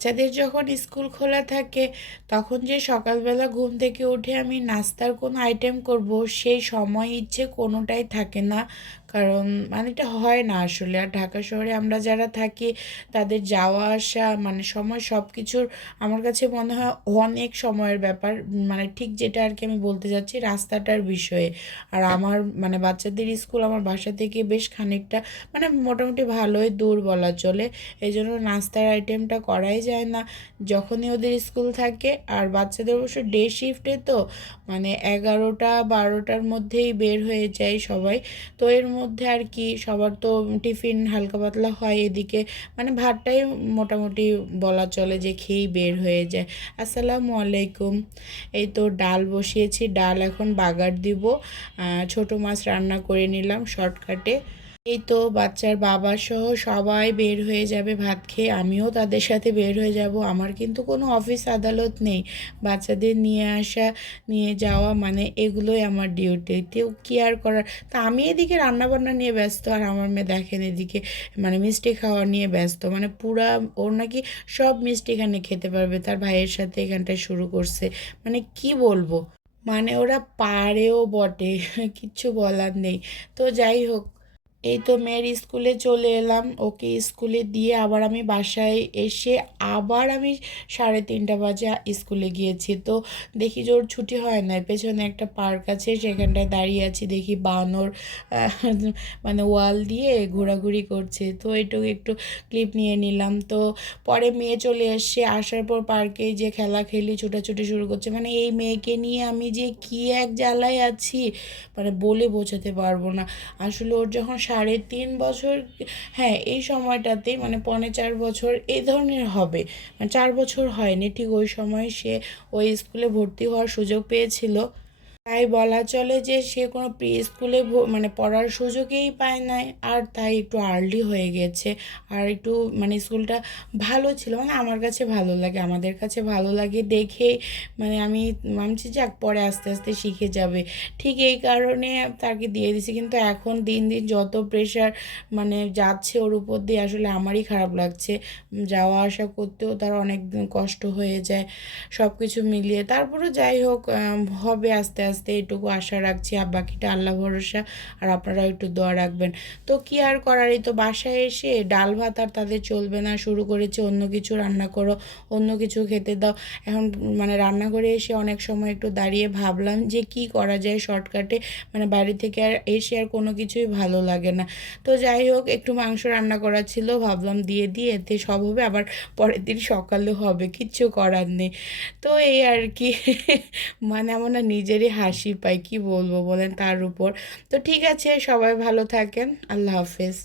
বাচ্চাদের যখন স্কুল খোলা থাকে তখন যে সকালবেলা ঘুম থেকে উঠে আমি নাস্তার কোনো আইটেম করব সেই সময় ইচ্ছে কোনোটাই থাকে না। কারণ মানে এটা হয় না আসলে। আর ঢাকা শহরে আমরা যারা থাকি তাদের যাওয়া আসা মানে সময় সব কিছুর আমার কাছে মনে হয় অনেক সময়ের ব্যাপার। মানে ঠিক যেটা আর কি আমি বলতে যাচ্ছি রাস্তাটার বিষয়ে। আর আমার মানে বাচ্চাদের স্কুল আমার বাসা থেকে বেশ খানিকটা মানে মোটামুটি ভালোই দূর বলা চলে। এই জন্য নাস্তার আইটেমটা করাই যায় না যখনই ওদের স্কুল থাকে। আর বাচ্চাদের অবশ্য ডে শিফটে তো মানে 11টা 12টার মধ্যেই বের হয়ে যায় সবাই। তো এর মধ্যে আর কি সবার তো টিফিন হালকা পাতলা হয় এদিকে, মানে ভাতটাই মোটামুটি বলা চলে যে খেয়েই বের হয়ে যায়। আসসালামু আলাইকুম। এই তো ডাল বসিয়েছি, ডাল এখন বাগার দিব। ছোট মাছ রান্না করে নিলাম শর্টকাটে। এই তো বাচ্চার বাবা সহ সবাই বের হয়ে যাবে ভাত খেয়ে, আমিও তাদের সাথে বের হয়ে যাব। আমার কিন্তু কোনো অফিস আদালত নেই, বাচ্চাদের নিয়ে আসা নিয়ে যাওয়া মানে এগুলোই আমার ডিউটি। কেউ কি আর করার। তা আমি এদিকে রান্নাবান্না নিয়ে ব্যস্ত, আর আমার মেয়ে দেখেন এদিকে মানে মিষ্টি খাওয়া নিয়ে ব্যস্ত। মানে পুরা ওর নাকি সব মিষ্টি এখানে খেতে পারবে, তার ভাইয়ের সাথে এখানটায় শুরু করছে। মানে কি বলবো, মানে ওরা পারেও বটে কিচ্ছু বলার নেই। তো যাই হোক, এই তো মেয়ের স্কুলে চলে এলাম, ওকে স্কুলে দিয়ে আবার আমি বাসায় এসে আবার আমি 3:30 বাজে স্কুলে গিয়েছি। তো দেখি যে ওর ছুটি হয় না, পেছনে একটা পার্ক আছে সেখানটায় দাঁড়িয়ে আছি, দেখি বানর আহ, মানে ওয়াল দিয়ে ঘোরাঘুরি করছে। তো এটুকু একটু ক্লিপ নিয়ে নিলাম। তো পরে মেয়ে চলে এসছে, আসার পর পার্কে যে খেলা খেলি ছোটাছুটি শুরু করছে। মানে এই মেয়েকে নিয়ে আমি যে কি এক জ্বালায় আছি মানে বলে বোঝাতে পারবো না। আসলে ওর যখন 3.5 বছর, হ্যাঁ এই সময়টাতেই মানে 3.25 বছর এই ধরনের হবে, মানে 4 বছর হয়নি ঠিক ওই সময় সে ওই স্কুলে ভর্তি হওয়ার সুযোগ পেয়েছিল। তাই বলা চলে যে সে কোনো প্রি স্কুলে মানে পড়ার সুযোগই পায় নাই, আর তাই একটু আর্লি হয়ে গেছে। আর একটু মানে স্কুলটা ভালো ছিল, মানে আমার কাছে ভালো লাগে, আমাদের কাছে ভালো লাগে দেখে মানে আমি ভাবছি যাক পরে আস্তে আস্তে শিখে যাবে। ঠিক এই কারণে তাকে দিয়ে দিছি। কিন্তু এখন দিন দিন যত প্রেশার মানে যাচ্ছে ওর উপর দিয়ে আসলে আমারই খারাপ লাগছে। যাওয়া আসা করতেও তার অনেক কষ্ট হয়ে যায় সব কিছু মিলিয়ে। তারপরে যাই হোক হবে আস্তে আস্তে, এটুকু আশা রাখছি। আর বাকিটা আল্লাহ ভরসা। আর আপনারাও একটু দোয়া রাখবেন। তো কি আর করার, এই তো বাসায় এসে ডাল ভাত আর তাদের চলবে না, শুরু করেছে অন্য কিছু রান্না করো, অন্য কিছু খেতে দাও। এখন মানে রান্নাঘরে এসে অনেক সময় একটু দাঁড়িয়ে ভাবলাম যে কি করা যায় শর্টকাটে, মানে বাইরে থেকে আর এসে আর কোনো কিছুই ভালো লাগে না। তো যাই হোক একটু মাংস রান্না করা ছিল, ভাবলাম দিয়ে দিয়ে এতে সব হবে, আবার পরের দিন সকালে হবে, কিচ্ছু করার নেই। তো এই আর কি মানে আমার না নিজেরই হাসি পায়, কি বলবো বলেন তার উপর। তো ঠিক আছে, সবাই ভালো থাকেন, আল্লাহ হাফেজ।